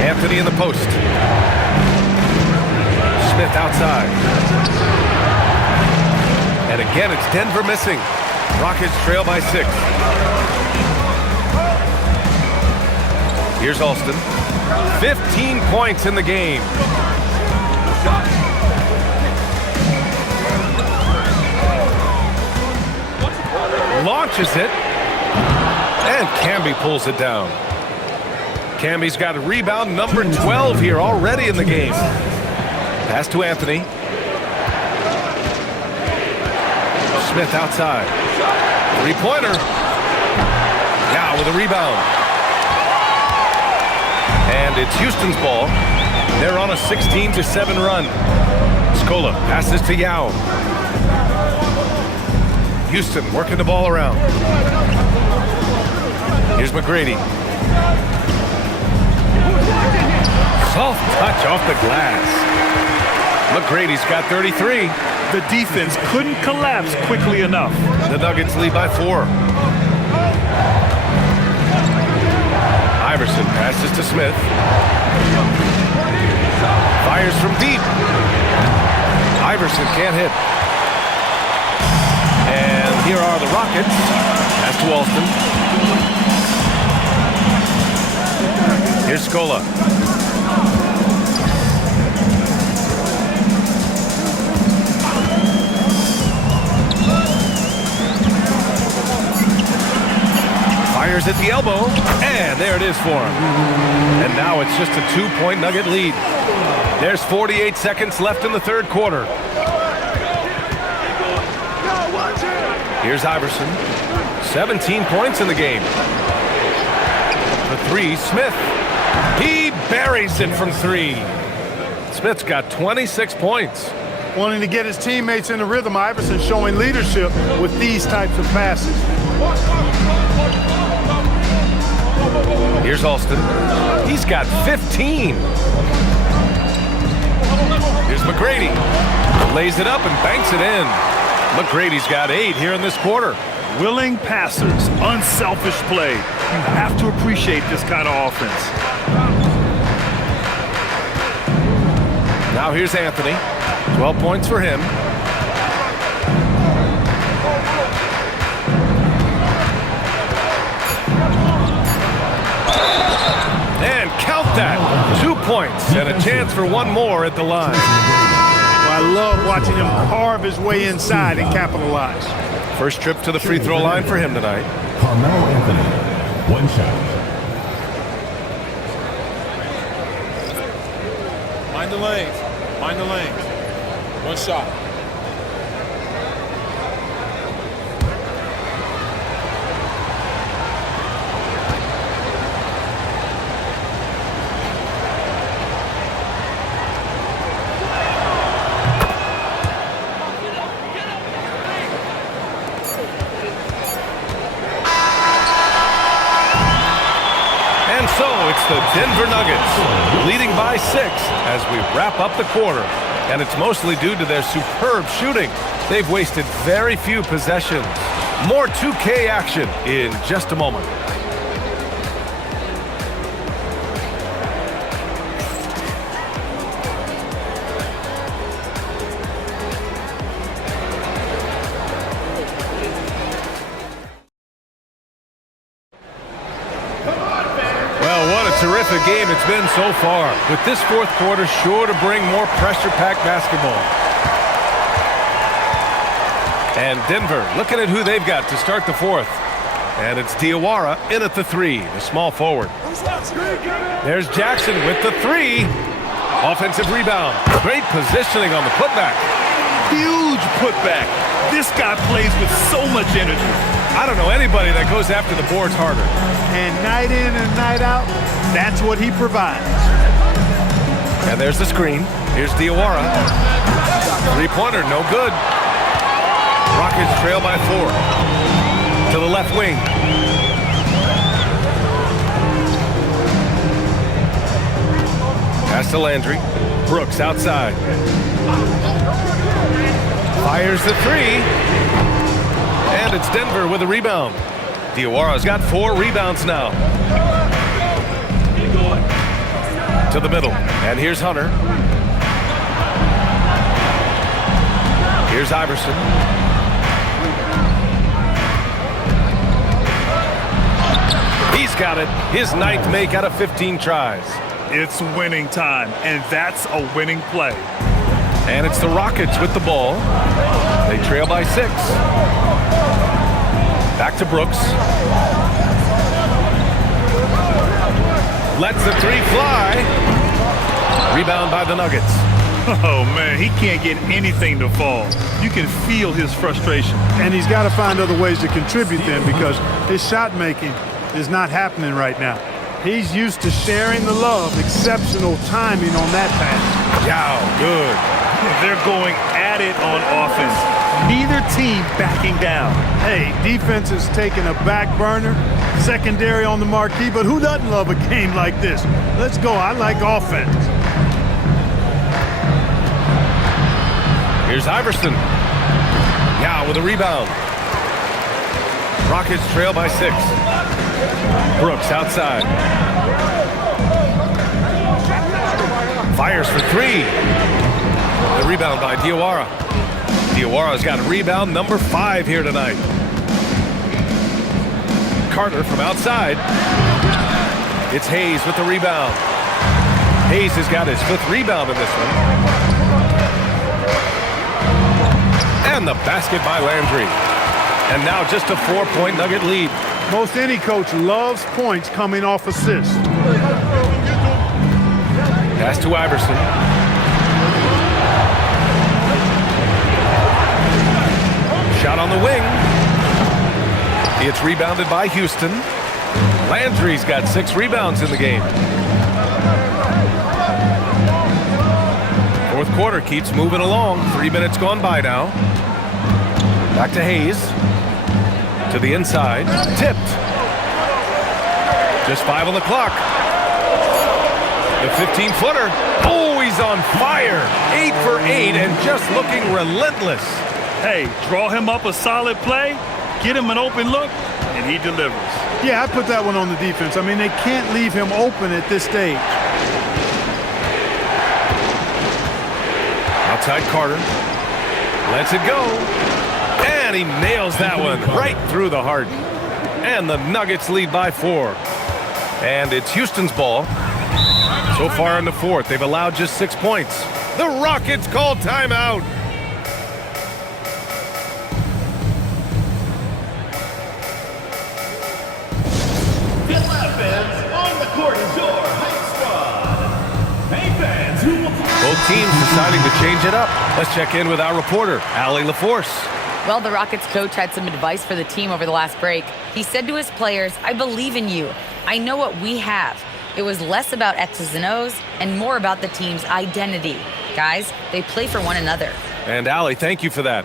Anthony in the post. Smith outside. And again, it's Denver missing. Rockets trail by 6. Here's Alston. 15 points in the game. Launches it. And Camby pulls it down. Camby's got a rebound, number 12 here already in the game. Pass to Anthony. Smith outside. Three-pointer. Now with a rebound. And it's Houston's ball. They're on a 16-7 run. Scola passes to Yao. Houston working the ball around. Here's McGrady. Soft touch off the glass. McGrady's got 33. The defense couldn't collapse quickly enough. The Nuggets lead by 4. Iverson passes to Smith. Fires from deep. Iverson can't hit. And here are the Rockets. Pass to Alston. Here's Scola. Fires at the elbow, and there it is for him. And now it's just a 2-point Nugget lead. There's 48 seconds left in the third quarter. Here's Iverson. 17 points in the game. For 3, Smith. He buries it from 3. Smith's got 26 points. Wanting to get his teammates in the rhythm, Iverson showing leadership with these types of passes. Here's Alston. He's got 15. Here's McGrady. Lays it up and banks it in. McGrady's got 8 here in this quarter. Willing passers, unselfish play. You have to appreciate this kind of offense. Now here's Anthony. 12 points for him. And count that. 2 points and a chance for one more at the line. I love watching him carve his way inside and capitalize. First trip to the free throw line for him tonight. Carmelo Anthony, 1 shot. Mind the lanes. Mind the lanes. 1 shot. It's the Denver Nuggets leading by 6 as we wrap up the quarter. And it's mostly due to their superb shooting. They've wasted very few possessions. More 2K action in just a moment. Terrific game it's been so far, with this fourth quarter sure to bring more pressure-packed basketball. And Denver looking at who they've got to start the fourth. And it's Diawara in at the 3, the small forward. There's Jackson with the 3. Offensive rebound. Great positioning on the putback. Huge putback. This guy plays with so much energy. I don't know anybody that goes after the boards harder. And night in and night out, that's what he provides. And there's the screen. Here's Diawara. Three-pointer, no good. Rockets trail by 4. To the left wing. Pass to Landry. Brooks outside. Fires the 3. And it's Denver with a rebound. Diawara's got 4 rebounds now. To the middle. And here's Hunter. Here's Iverson. He's Brooks got it. His 9th make out of 15 tries. It's winning time, and that's a winning play. And it's the Rockets with the ball. They trail by 6. Back to Brooks. Lets the 3 fly. Rebound by the Nuggets. Oh, man, he can't get anything to fall. You can feel his frustration. And he's got to find other ways to contribute then, because his shot making is not happening right now. He's used to sharing the love. Exceptional timing on that pass. Yow, good. They're going at it on offense. Neither team backing down. Hey, defense is taking a back burner, secondary on the marquee, but who doesn't love a game like this? Let's go. I like offense. Here's Iverson. Yow with a rebound. Rockets trail by 6. Brooks outside. Fires for 3. The rebound by Diawara. Diawara's got a rebound number 5 here tonight. Carter from outside. It's Hayes with the rebound. Hayes has got his 5th rebound in this one. And the basket by Landry. And now just a 4-point Nugget lead. Most any coach loves points coming off assists. Pass to Iverson. Shot on the wing. It's rebounded by Houston. Landry's got 6 rebounds in the game. 4th quarter keeps moving along. 3 minutes gone by now. Back to Hayes. To the inside. Tipped. Just 5 on the clock. The 15-footer. Oh, he's on fire. 8 for 8 and just looking relentless. Hey, draw him up a solid play, get him an open look, and he delivers. Yeah, I put that one on the defense. I mean, they can't leave him open at this stage. Outside Carter. Lets it go. And he nails that one right through the heart. And the Nuggets lead by 4. And it's Houston's ball. So far in the 4th, they've allowed just 6 points. The Rockets call timeout. Both teams deciding to change it up. Let's check in with our reporter, Allie LaForce. Well, the Rockets coach had some advice for the team over the last break. He said to his players, I believe in you. I know what we have. It was less about X's and O's and more about the team's identity. Guys, they play for one another. And Allie, thank you for that.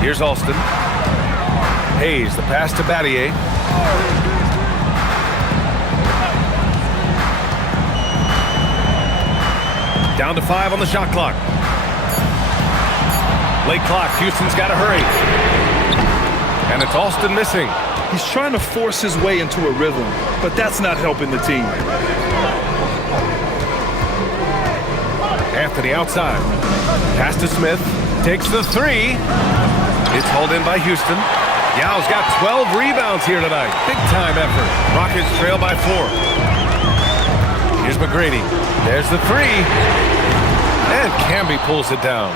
Here's Alston. Hayes, the pass to Battier. Down to 5 on the shot clock. Late clock, Houston's got to hurry. And it's Alston missing. He's trying to force his way into a rhythm, but that's not helping the team. Anthony outside. Pass to Smith. Takes the 3. It's hauled in by Houston. Yow's got 12 rebounds here tonight. Big time effort. Rockets trail by 4. Here's McGrady. There's the 3. And Camby pulls it down.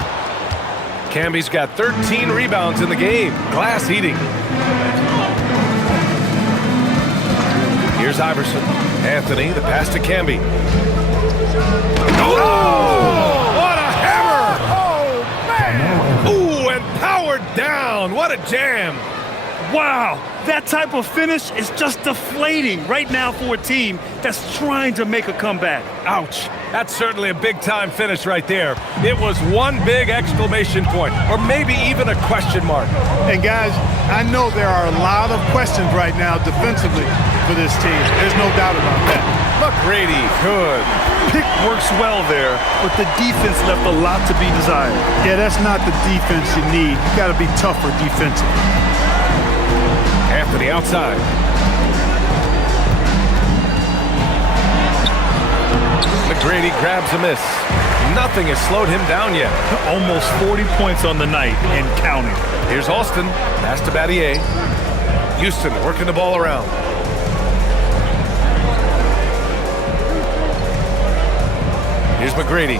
Camby's got 13 rebounds in the game. Glass eating. Here's Iverson. Anthony, the pass to Camby. Oh! What a hammer! Oh, man! Ooh, and powered down. What a jam! Wow, that type of finish is just deflating right now for a team that's trying to make a comeback. Ouch. That's certainly a big-time finish right there. It was one big exclamation point, or maybe even a question mark. And guys, I know there are a lot of questions right now defensively for this team. There's no doubt about that. McGrady, good. Pick works well there, but the defense left a lot to be desired. Yeah, that's not the defense you need. You got to be tougher defensively. Anthony outside. McGrady grabs a miss. Nothing has slowed him down yet. Almost 40 points on the night and counting. Here's Alston. Pass to Battier. Houston working the ball around. Here's McGrady.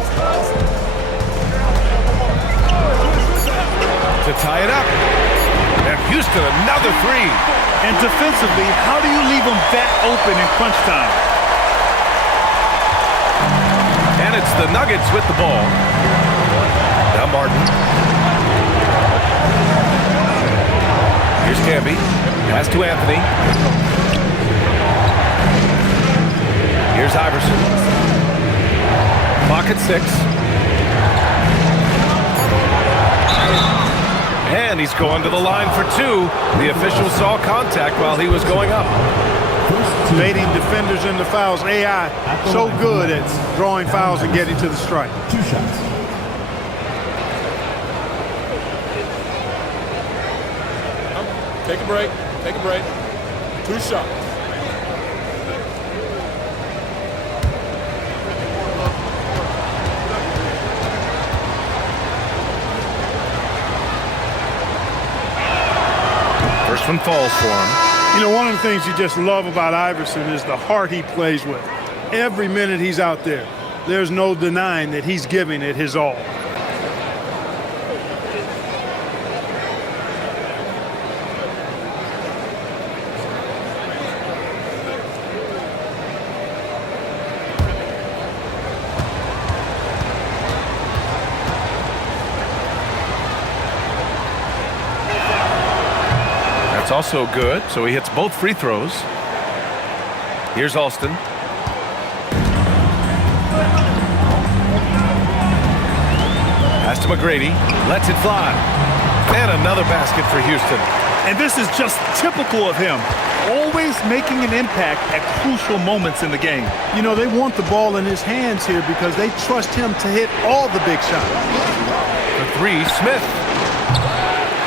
To tie it up. And Houston, another three. And defensively, how do you leave them that open in crunch time? And it's the Nuggets with the ball. Now Martin. Here's Camby. Pass to Anthony. Here's Iverson. Clock at 6. And he's going to the line for 2. The official saw contact while he was going up. Baiting defenders into fouls. AI so good at drawing fouls and getting to the strike. 2 shots. Take a break. Take a break. 2 shots. First one falls for him. You know, one of the things you just love about Iverson is the heart he plays with. Every minute he's out there, there's no denying that he's giving it his all. That's also good, so he hits both free throws. Here's Alston. Pass to McGrady. Lets it fly. And another basket for Houston. And this is just typical of him. Always making an impact at crucial moments in the game. You know, they want the ball in his hands here because they trust him to hit all the big shots. For 3, Smith.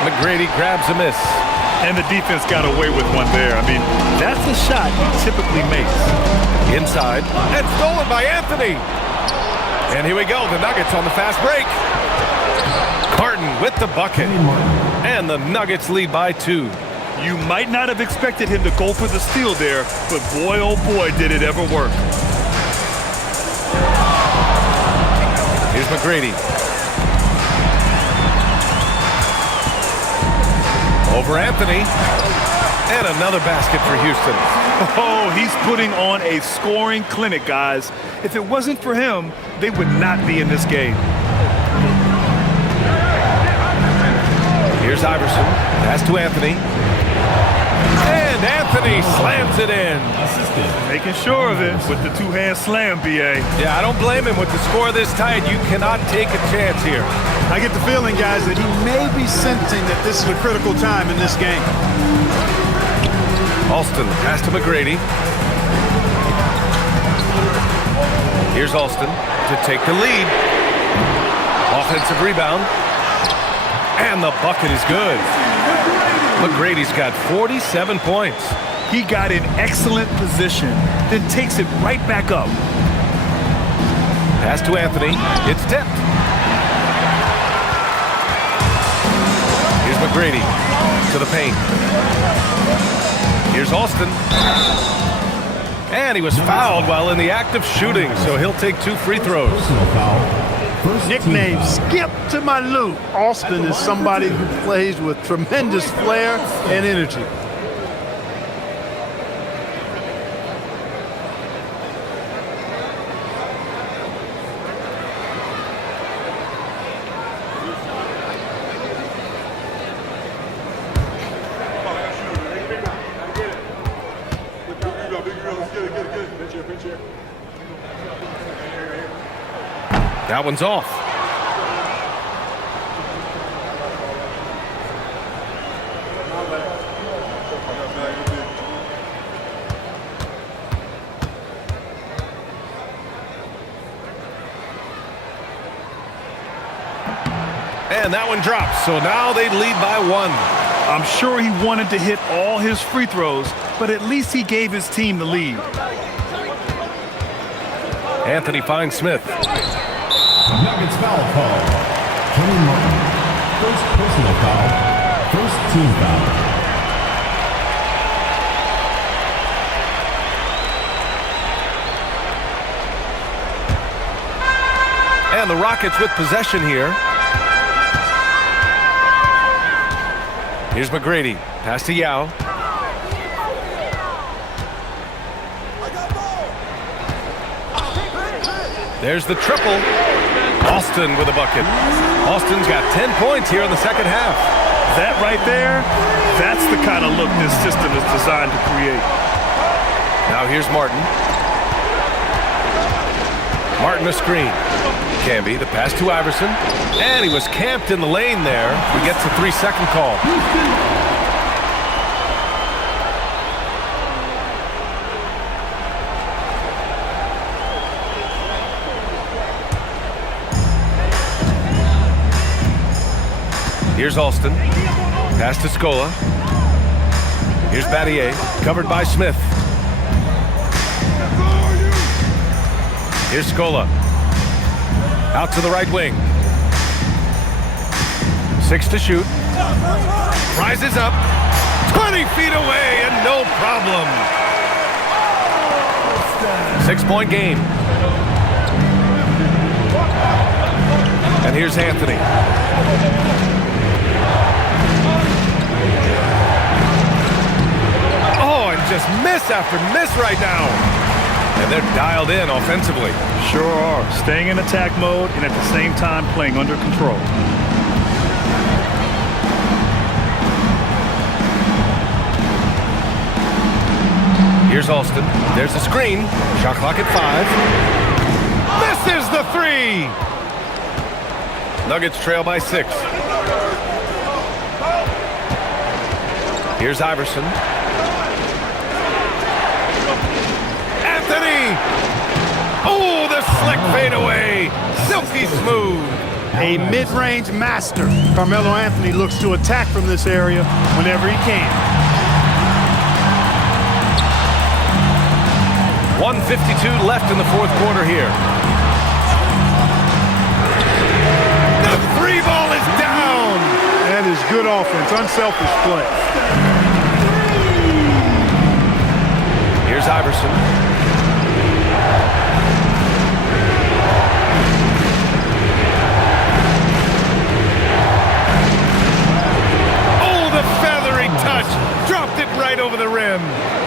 McGrady grabs a miss. And the defense got away with one there. I mean, that's a shot he typically makes. Inside. And stolen by Anthony. And here we go. The Nuggets on the fast break. Carton with the bucket. And the Nuggets lead by 2. You might not have expected him to go for the steal there, but boy, oh boy, did it ever work. Here's McGrady. Over Anthony. And another basket for Houston. Oh, he's putting on a scoring clinic, guys. If it wasn't for him, they would not be in this game. Here's Iverson. Pass to Anthony. And Anthony slams it in. Making sure of it with the 2-hand slam, B.A. Yeah, I don't blame him. With the score this tight, you cannot take a chance here. I get the feeling, guys, that he may be sensing that this is a critical time in this game. Alston, pass to McGrady. Here's Alston to take the lead. Offensive rebound. And the bucket is good. McGrady's got 47 points. He got in excellent position, then takes it right back up. Pass to Anthony. It's tipped. Here's McGrady to the paint. Here's Alston. And he was fouled while in the act of shooting, so he'll take 2 free throws. Personal foul. First Nickname team foul. Skip to my loot. Alston is somebody who plays with tremendous flair and energy. That one's off. And that one drops, so now they lead by 1. I'm sure he wanted to hit all his free throws, but at least he gave his team the lead. Anthony finds Smith. Nuggets foul call. Kenny Martin. First personal foul. First team foul. And the Rockets with possession here. Here's McGrady. Pass to Yao. There's the triple. Austin with a bucket. Austin's got 10 points here in the second half. That right there, that's the kind of look this system is designed to create. Now here's Martin. Martin a screen. Camby, the pass to Iverson. And he was camped in the lane there. He gets a 3-second call. Here's Alston. Pass to Scola. Here's Battier. Covered by Smith. Here's Scola. Out to the right wing. 6 to shoot. Rises up. 20 feet away and no problem. 6-point game. And here's Anthony. Oh, and just miss after miss right now. And they're dialed in offensively. Sure are. Staying in attack mode and at the same time playing under control. Here's Alston. There's a screen. Shot clock at 5. Misses the 3. Nuggets trail by 6. Here's Iverson. Anthony! Oh, the slick fadeaway. Silky smooth. A mid-range master. Carmelo Anthony looks to attack from this area whenever he can. 1:52 left in the fourth quarter here. The 3 ball is down. That is good offense, unselfish play. Here's Iverson. Oh, the feathery touch. Dropped it right over the rim.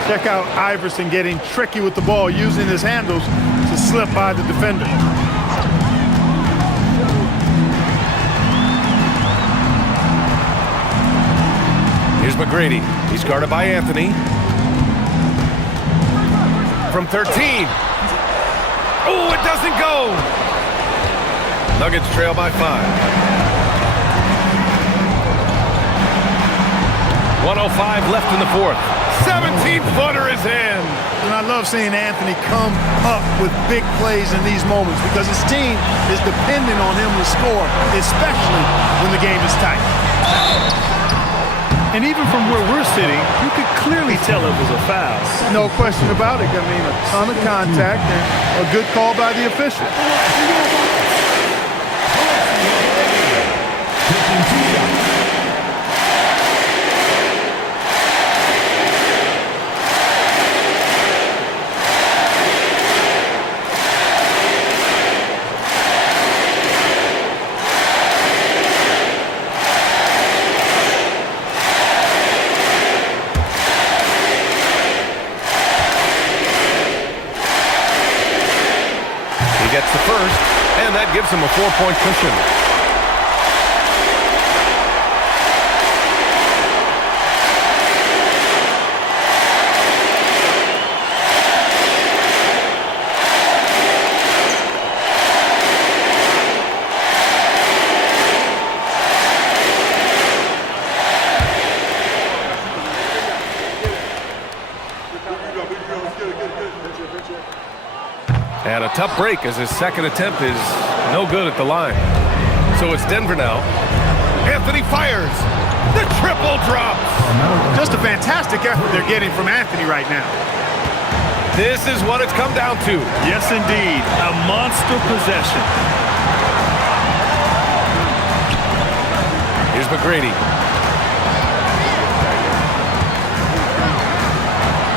Check out Iverson getting tricky with the ball, using his handles to slip by the defender. Here's McGrady. He's guarded by Anthony. From 13. Oh, it doesn't go. Nuggets trail by 5. 1:05 left in the fourth. 17-footer is in. And I love seeing Anthony come up with big plays in these moments because his team is dependent on him to score, especially when the game is tight. And even from where we're sitting, you could clearly tell it was a foul. No question about it. I mean, a ton of contact and a good call by the official. Gets the first, and that gives him a 4-point cushion. And a tough break as his second attempt is no good at the line. So it's Denver now. Anthony fires. The triple drops. Just a fantastic effort they're getting from Anthony right now. This is what it's come down to. Yes, indeed. A monster possession. Here's McGrady.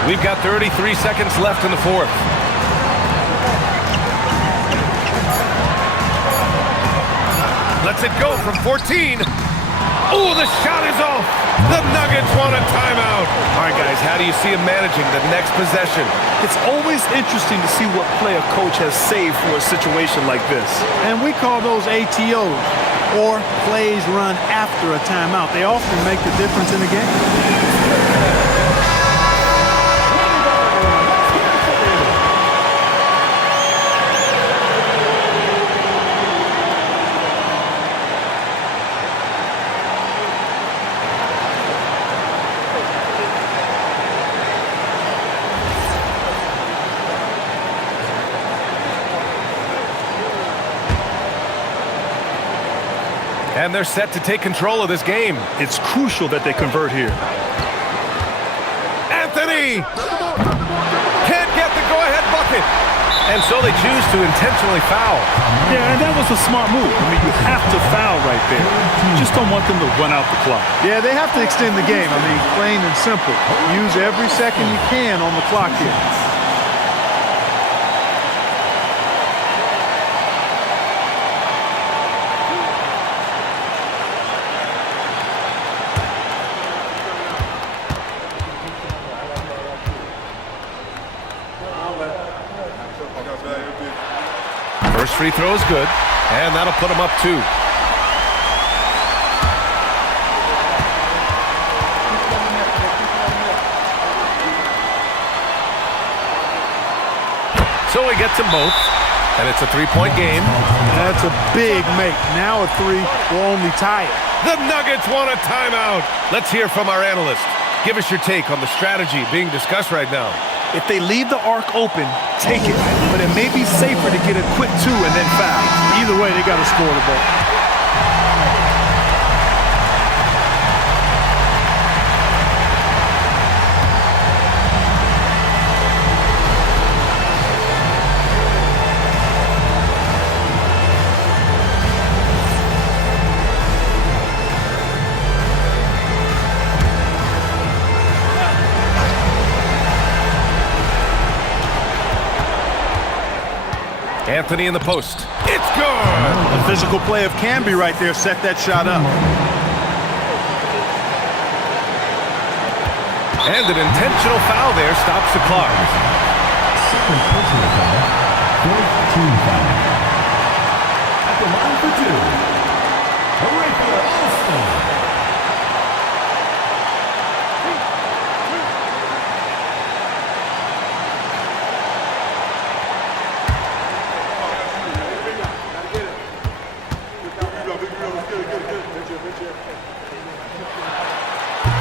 We've got 33 seconds left in the fourth. Lets it go from 14. Oh, the shot is off. The Nuggets want a timeout. All right, guys, how do you see him managing the next possession? It's always interesting to see what play a coach has saved for a situation like this. And we call those ATOs, or plays run after a timeout. They often make the difference in the game. And they're set to take control of this game. It's crucial that they convert here. Anthony can't get the go-ahead bucket. And so they choose to intentionally foul. Yeah, and that was a smart move. I mean, you have to foul right there. You just don't want them to run out the clock. Yeah, they have to extend the game. I mean, plain and simple. Use every second you can on the clock here. First free throw is good, and that'll put him up 2. So he gets them both, and it's a 3-point game. That's a big make. Now a 3 will only tie it. The Nuggets want a timeout. Let's hear from our analyst. Give us your take on the strategy being discussed right now. If they leave the arc open, take it. But it may be safer to get a quick 2 and then foul. Either way, they got to score the ball. Anthony in the post. It's good! The physical play of Camby right there set that shot up. And an intentional foul there stops the clock. Second personal foul. Fourth team foul. At the line for 2. A regular All-Star.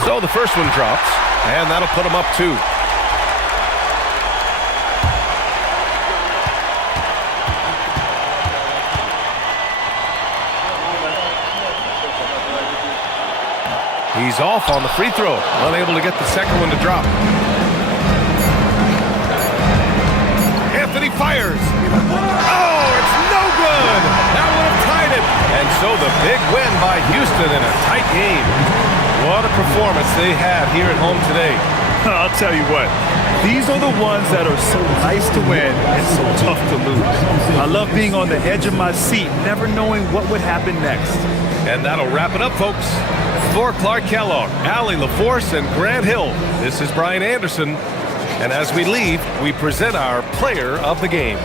So the first one drops, and that'll put him up 2. He's off on the free throw, unable to get the second one to drop. Anthony fires. Oh, it's no good. That would have tied it. And so the big win by Houston in a tight game. What a performance they had here at home today. I'll tell you what, these are the ones that are so nice to win and so tough to lose. I love being on the edge of my seat, never knowing what would happen next. And that'll wrap it up, folks. For Clark Kellogg, Allie LaForce, and Grant Hill, this is Brian Anderson. And as we leave, we present our player of the game.